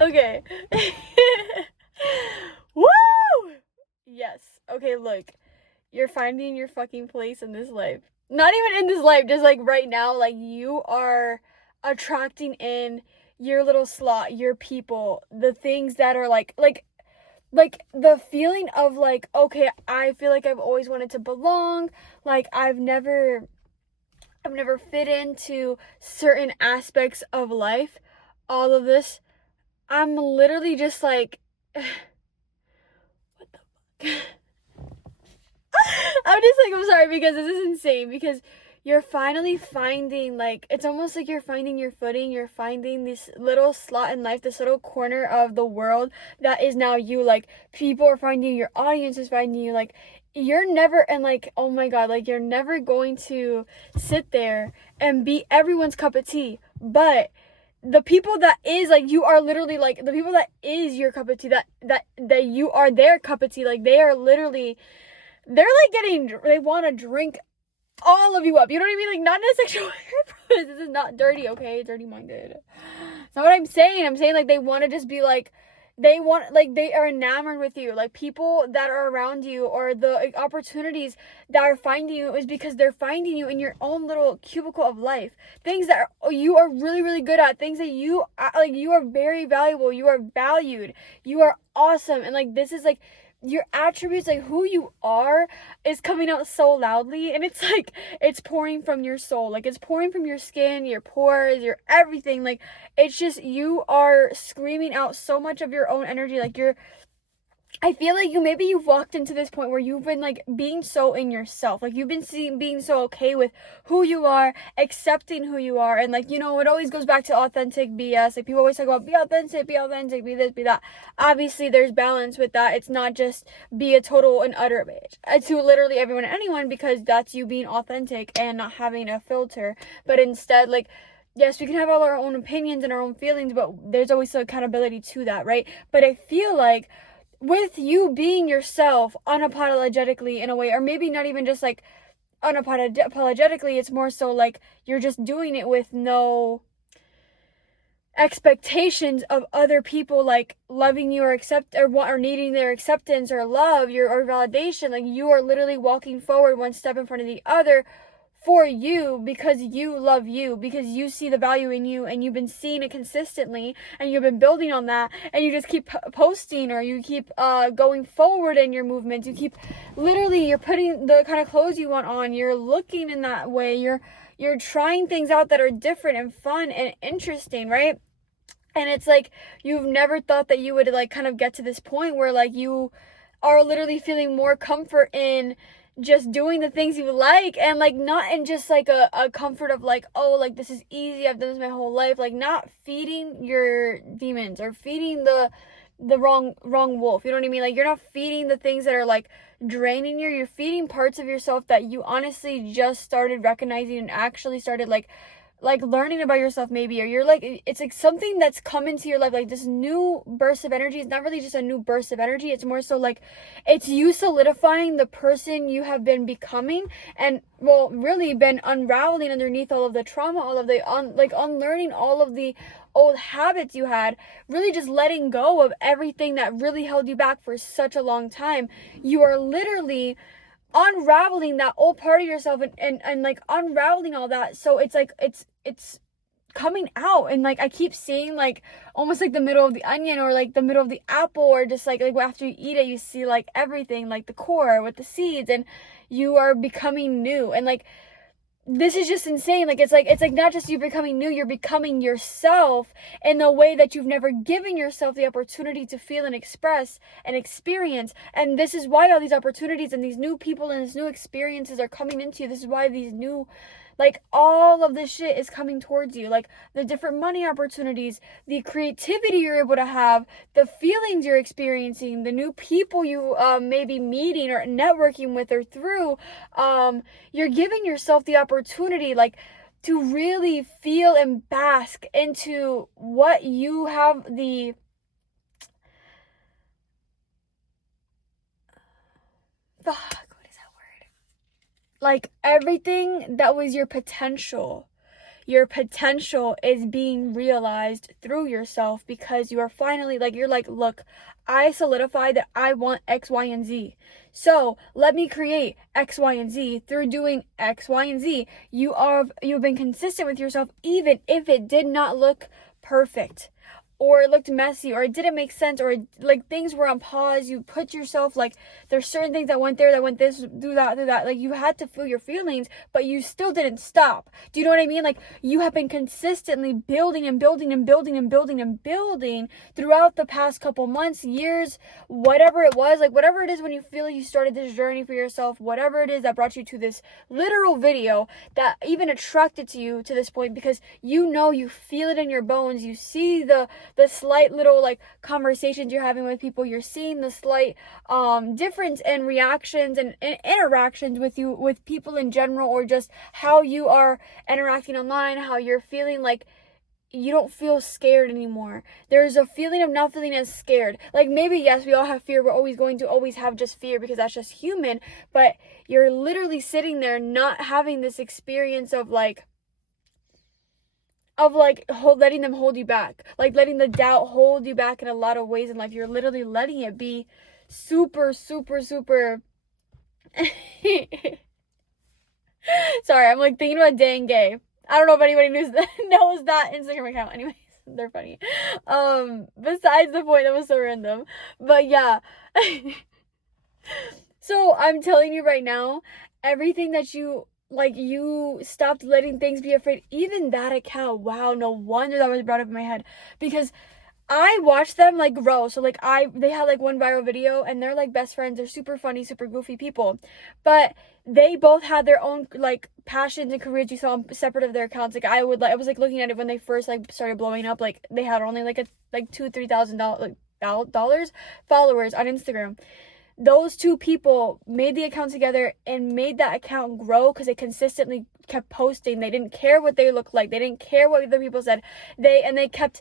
Okay. Woo! Yes. Okay, look. You're finding your fucking place in this life. Not even in this life, just like right now, like you are attracting in your little slot, your people, the things that are like the feeling of like, okay, I feel like I've always wanted to belong, like I've never fit into certain aspects of life. All of this, I'm literally just like what the fuck? I'm just like, I'm sorry because this is insane because you're finally finding, like, it's almost like you're finding your footing. You're finding this little slot in life, this little corner of the world that is now you. Like, people are finding you, your audience is finding you. Like, you're never, and like, oh my God, like, you're never going to sit there and be everyone's cup of tea. But the people that is like, you are literally like the people that is your cup of tea, that you are their cup of tea. Like, they are literally, they're like they want to drink all of you up. You know what I mean? Like, not in a sexual way. This is not dirty, okay? Dirty minded. That's not what I'm saying. I'm saying like they want to just be like, they are enamored with you. Like, people that are around you or the like, opportunities that are finding you is because they're finding you in your own little cubicle of life. Things that you are really, really good at. Things that you like, you are very valuable. You are valued. You are awesome. And like, this is like, your attributes, like who you are, is coming out so loudly, and it's like it's pouring from your soul, like it's pouring from your skin, your pores, your everything. Like, it's just, you are screaming out so much of your own energy. Like, I feel like you've walked into this point where you've been like being so in yourself. Like, you've been being so okay with who you are, accepting who you are. And like, it always goes back to authentic BS. Like, people always talk about be authentic, be this, be that. Obviously there's balance with that. It's not just be a total and utter bitch to literally everyone and anyone, because that's you being authentic and not having a filter. But instead, like, yes, we can have all our own opinions and our own feelings, but there's always some accountability to that, right? But I feel like with you being yourself unapologetically in a way, or maybe not even just like unapologetically, it's more so like you're just doing it with no expectations of other people like loving you or or needing their acceptance or love or validation. Like, you are literally walking forward one step in front of the other for you, because you love you, because you see the value in you, and you've been seeing it consistently, and you've been building on that, and you just keep posting, or you keep going forward in your movements. You keep, literally, you're putting the kind of clothes you want on, you're looking in that way, you're trying things out that are different and fun and interesting, right? And it's like, you've never thought that you would like kind of get to this point where like you are literally feeling more comfort in just doing the things you like, and like not in just like a comfort of like, oh, like this is easy, I've done this my whole life. Like, not feeding your demons or feeding the wrong wolf. You know what I mean? Like, you're not feeding the things that are like draining you. You're feeding parts of yourself that you honestly just started recognizing and actually started like learning about yourself, maybe, or you're like, it's like something that's come into your life, like this new burst of energy. It's not really just a new burst of energy, it's more so like it's you solidifying the person you have been becoming, and well, really been unraveling underneath all of the trauma, all of the unlearning all of the old habits you had, really just letting go of everything that really held you back for such a long time. You are literally unraveling that old part of yourself, and like unraveling all that. So it's like it's coming out, and like I keep seeing like almost like the middle of the onion, or like the middle of the apple, or just like after you eat it, you see like everything, like the core with the seeds, and you are becoming new. And like, this is just insane. Like, it's like not just you becoming new, you're becoming yourself in a way that you've never given yourself the opportunity to feel and express and experience. And this is why all these opportunities and these new people and these new experiences are coming into you. This is why these new, like, all of this shit is coming towards you. Like, the different money opportunities, the creativity you're able to have, the feelings you're experiencing, the new people you may be meeting or networking with or through. You're giving yourself the opportunity, like, to really feel and bask into what you have the fuck, what is that word? Like, everything that was your potential. your potential is being realized through yourself, because you are finally like, you're like, look, I solidified that I want X, Y, and Z. So let me create X, Y, and Z through doing X, Y, and Z. You've been consistent with yourself, even if it did not look perfect, or it looked messy, or it didn't make sense, or like things were on pause. You put yourself, like, there's certain things that went there, that went this, do that. Like, you had to feel your feelings, but you still didn't stop. Do you know what I mean? Like, you have been consistently building and building and building and building and building throughout the past couple months, years, whatever it was. Like, whatever it is, when you feel like you started this journey for yourself, whatever it is that brought you to this literal video that even attracted to you to this point, because you feel it in your bones. You see the slight little, like, conversations you're having with people. You're seeing the slight difference in reactions and interactions with people in general, or just how you are interacting online, how you're feeling. Like, you don't feel scared anymore. There's a feeling of not feeling as scared. Like, maybe, yes, we all have fear. We're always going to always have just fear, because that's just human. But you're literally sitting there not having this experience of letting them hold you back, like letting the doubt hold you back in a lot of ways in life. You're literally letting it be super, super, super. Sorry, I'm like thinking about dang gay. I don't know if anybody knows that Instagram account. Anyways, they're funny. Besides the point, that was so random. But yeah. So I'm telling you right now, everything that you stopped letting things be afraid. Even that account, wow, no wonder that was brought up in my head, because I watched them like grow. So like they had like one viral video, and they're like best friends. They're super funny, super goofy people, but they both had their own like passions and careers. You saw them separate of their accounts. Like I was like looking at it when they first like started blowing up. Like they had only like $2,000-$3,000 followers on Instagram. Those two people made the account together and made that account grow, because they consistently kept posting. They didn't care what they looked like. They didn't care what other people said. They kept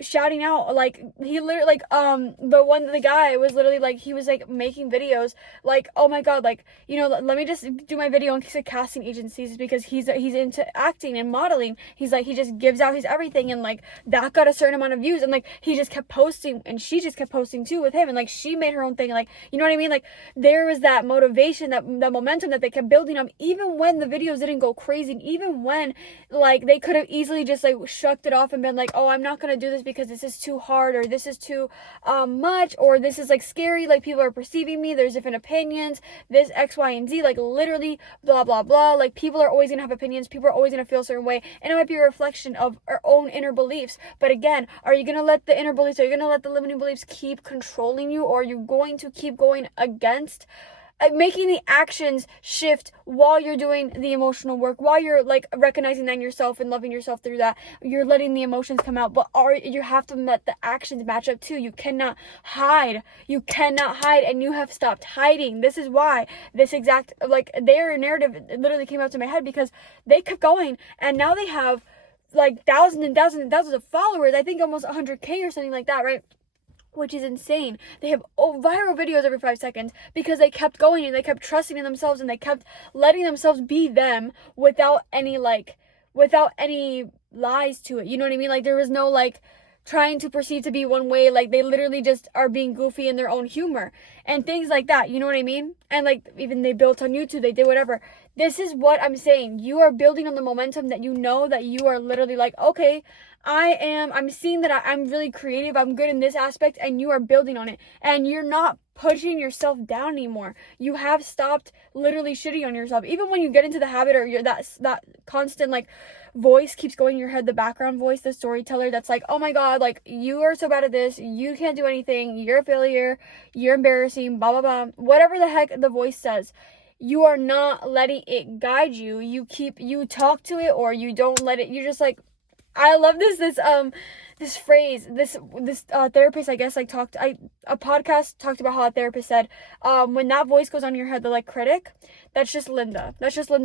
shouting out. Like, he literally, like, the guy was literally like, he was like making videos like, oh my god, like, let me just do my video on casting agencies, because he's into acting and modeling. He's like, he just gives out his everything, and like that got a certain amount of views, and like he just kept posting, and she just kept posting too with him, and like she made her own thing. Like, you know what I mean? Like, there was that motivation, that momentum that they kept building on, even when the videos didn't go crazy, and even when like they could have easily just like shrugged it off and been like, oh, I'm not gonna do this because this is too hard, or this is too much, or this is like scary, like people are perceiving me, there's different opinions, this X, Y, and Z, like literally blah blah blah. Like, people are always gonna have opinions, people are always gonna feel a certain way, and it might be a reflection of our own inner beliefs. But again, are you gonna let the inner beliefs, are you gonna let the limiting beliefs keep controlling you, or are you going to keep going against making the actions shift while you're doing the emotional work, while you're like recognizing that in yourself and loving yourself through that? You're letting the emotions come out, but you have to let the actions match up too. You cannot hide, and you have stopped hiding. This is why this exact, like, their narrative literally came out to my head, because they kept going, and now they have like thousands and thousands and thousands of followers. I think almost 100K or something like that, right? Which is insane. They have viral videos every 5 seconds, because they kept going, and they kept trusting in themselves, and they kept letting themselves be them without any lies to it. You know what I mean? Like, there was no like trying to perceive to be one way. Like, they literally just are being goofy in their own humor and things like that. You know what I mean? And like, even they built on YouTube, they did whatever. This is what I'm saying. You are building on the momentum that you know that you are literally like, okay, I'm seeing that I'm really creative, I'm good in this aspect, and you are building on it, and you're not pushing yourself down anymore. You have stopped literally shitting on yourself. Even when you get into the habit, or you're that constant like voice keeps going in your head, the background voice, the storyteller that's like, oh my god, like, you are so bad at this, you can't do anything, you're a failure, you're embarrassing, blah blah blah, whatever the heck the voice says. You are not letting it guide you. You talk to it, or you don't let it. You're just like, I love this phrase, this therapist, I guess, like a podcast talked about how a therapist said, when that voice goes on in your head, the like critic, that's just Linda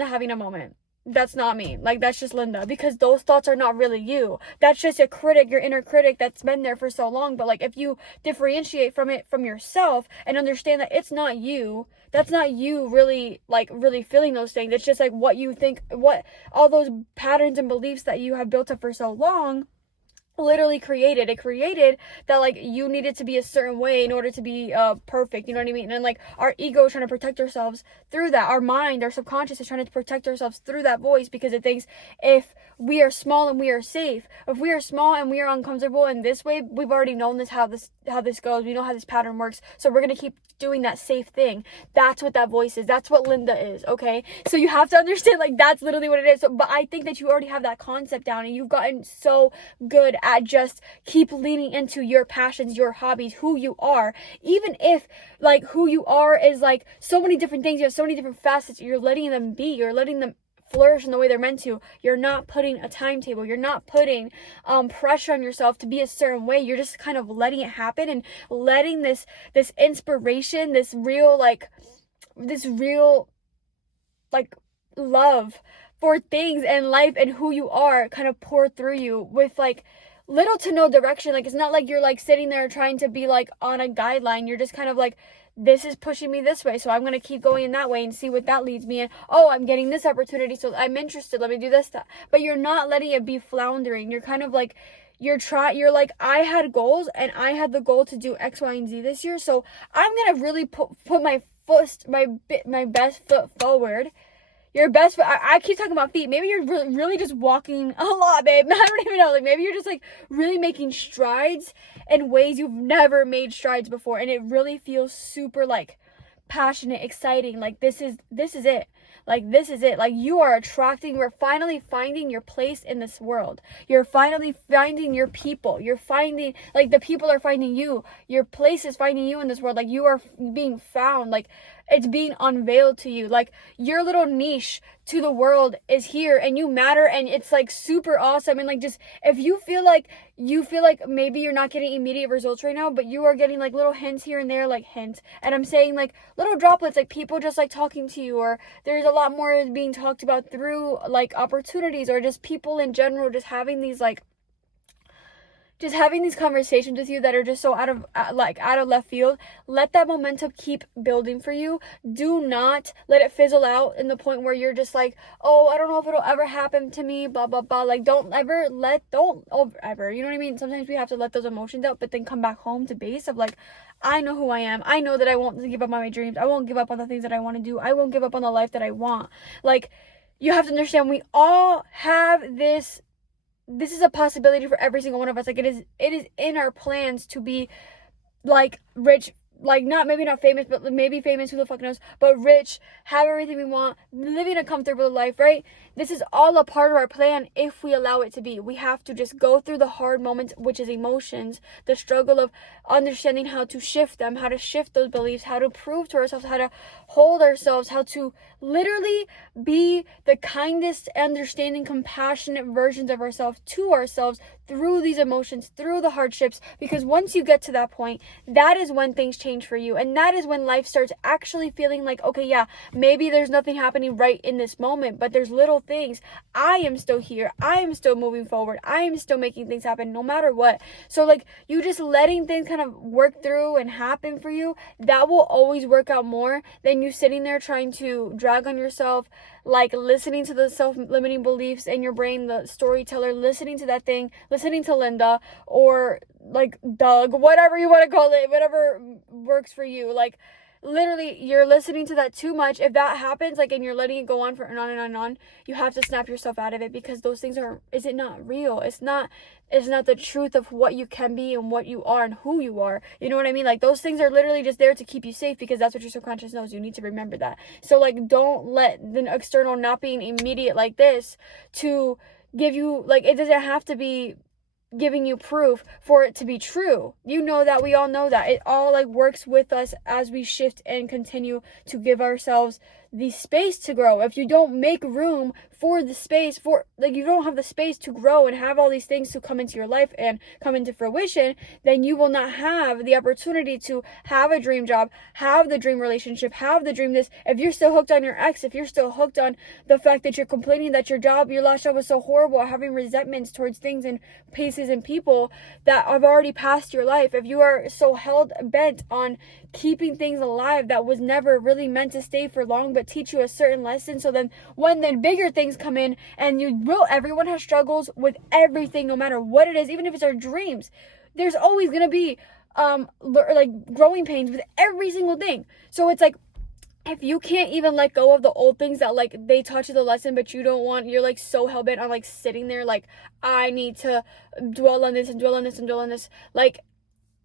having a moment. that's not me. Like, that's just Linda, because those thoughts are not really you. That's just a critic, your inner critic that's been there for so long. But like, if you differentiate from it, from yourself, and understand that it's not you, that's not you really, like, really feeling those things. It's just like what you think, what all those patterns and beliefs that you have built up for so long literally created. It created that, like, you needed to be a certain way in order to be perfect, you know what I mean? And like, our ego is trying to protect ourselves through that. Our mind, our subconscious is trying to protect ourselves through that voice, because it thinks if we are small and we are safe, if we are small and we are uncomfortable in this way, we've already known how this goes, we know how this pattern works, so we're gonna keep doing that safe thing. That's what that voice is. That's what Linda is. Okay, so you have to understand, like, that's literally what it is. So, but I think that you already have that concept down, and you've gotten so good at just keep leaning into your passions, your hobbies, who you are. Even if, like, who you are is like so many different things, you have so many different facets, you're letting them be, you're letting them flourish in the way they're meant to. You're not putting a timetable, you're not putting pressure on yourself to be a certain way. You're just kind of letting it happen, and letting this inspiration, this real like love for things and life and who you are kind of pour through you with like little to no direction. Like, it's not like you're like sitting there trying to be like on a guideline. You're just kind of like, this is pushing me this way, so I'm going to keep going in that way and see what that leads me in. Oh, I'm getting this opportunity, so I'm interested, let me do this, that. But you're not letting it be floundering. You're kind of like, you're like, I had goals, and I had the goal to do X, Y, and Z this year, so I'm going to really put my best foot forward. Your best foot. I keep talking about feet. Maybe you're really just walking a lot, babe. I don't even know. Like, maybe you're just like really making strides in ways you've never made strides before, and it really feels super like passionate, exciting. Like, this is it. Like, this is it. Like, you are attracting, we're finally finding your place in this world. You're finally finding your people. You're finding, like, the people are finding you. Your place is finding you in this world. Like, you are being found. Like, it's being unveiled to you. Like, your little niche to the world is here, and you matter, and it's like super awesome. And like, just if you feel like maybe you're not getting immediate results right now, but you are getting like little hints here and there, like hints, and I'm saying like little droplets, like people just like talking to you, or there's a lot more being talked about through like opportunities, or just people in general just having these conversations with you that are just so out of left field. Let that momentum keep building for you. Do not let it fizzle out in the point where you're just like, oh, I don't know if it'll ever happen to me, blah blah blah. Like, don't ever, you know what I mean? Sometimes we have to let those emotions out, but then come back home to base of like, I know who I am. I know that I won't give up on my dreams. I won't give up on the things that I want to do. I won't give up on the life that I want. Like, you have to understand, we all have this is a possibility for every single one of us. Like, it is in our plans to be like rich, like maybe not famous, but maybe famous, who the fuck knows, but rich, have everything we want, living a comfortable life, right? This is all a part of our plan if we allow it to be. We have to just go through the hard moments, which is emotions, the struggle of understanding how to shift them, how to shift those beliefs, how to prove to ourselves, how to hold ourselves, how to literally be the kindest, understanding, compassionate versions of ourselves to ourselves through these emotions, through the hardships. Because once you get to that point, that is when things change for you, and that is when life starts actually feeling like, okay, yeah, maybe there's nothing happening right in this moment, but there's little things. I am still here. I am still moving forward. I am still making things happen no matter what. So like, you just letting things kind of work through and happen for you, that will always work out more than you sitting there trying to drag on yourself, like listening to the self-limiting beliefs in your brain, the storyteller, listening to that thing, listening to Linda, or like Doug, whatever you want to call it, whatever works for you. Like, literally, you're listening to that too much. If that happens, like, and you're letting it go on for and on and on and on, you have to snap yourself out of it, because those things is it not real? It's not the truth of what you can be and what you are and who you are. You know what I mean? Like, those things are literally just there to keep you safe, because that's what your subconscious knows. You need to remember that. So like, don't let the external not being immediate like this to give you, like, it doesn't have to be giving you proof for it to be true. You know that. We all know that. It all like works with us as we shift and continue to give ourselves the space to grow, if you don't make room for the space, for like, you don't have the space to grow and have all these things to come into your life and come into fruition, then you will not have the opportunity to have a dream job, have the dream relationship, have the dream this. If you're still hooked on your ex, if you're still hooked on the fact that you're complaining that your last job was so horrible, having resentments towards things and places and people that have already passed your life, if you are so held bent on keeping things alive that was never really meant to stay for long but teach you a certain lesson, so then when the bigger things come in, and everyone has struggles with everything, no matter what it is, even if it's our dreams, there's always going to be like growing pains with every single thing. So it's like, if you can't even let go of the old things that like they taught you the lesson but you don't want, you're like so hell-bent on like sitting there like, I need to dwell on this and dwell on this and dwell on this, like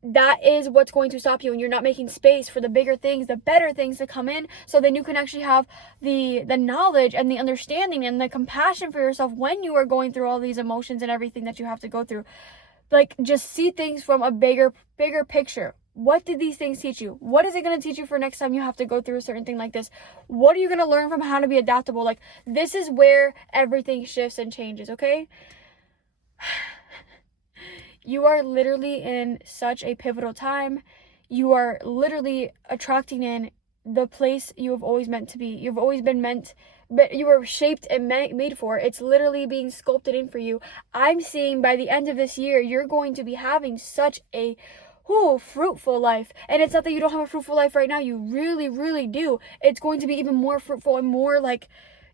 that is what's going to stop you, and you're not making space for the bigger things, the better things to come in, so then you can actually have the knowledge and the understanding and the compassion for yourself when you are going through all these emotions and everything that you have to go through. Like, just see things from a bigger picture. What did these things teach you? What is it going to teach you for next time you have to go through a certain thing like this? What are you going to learn from how to be adaptable? Like, this is where everything shifts and changes, okay? You are literally in such a pivotal time. You are literally attracting in the place you have always meant to be. You've always been meant, but you were shaped and made for. It's literally being sculpted in for you. I'm seeing by the end of this year, you're going to be having such a fruitful life. And it's not that you don't have a fruitful life right now. You really, really do. It's going to be even more fruitful and more like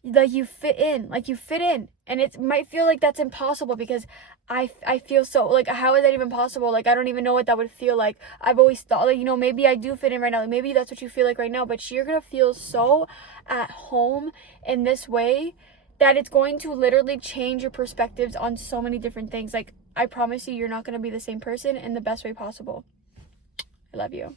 you fit in, and it might feel like that's impossible, because I feel so like, how is that even possible? Like, I don't even know what that would feel like. I've always thought like, maybe I do fit in right now, like, maybe that's what you feel like right now, but you're gonna feel so at home in this way that it's going to literally change your perspectives on so many different things. Like, I promise you're not gonna be the same person in the best way possible. I love you.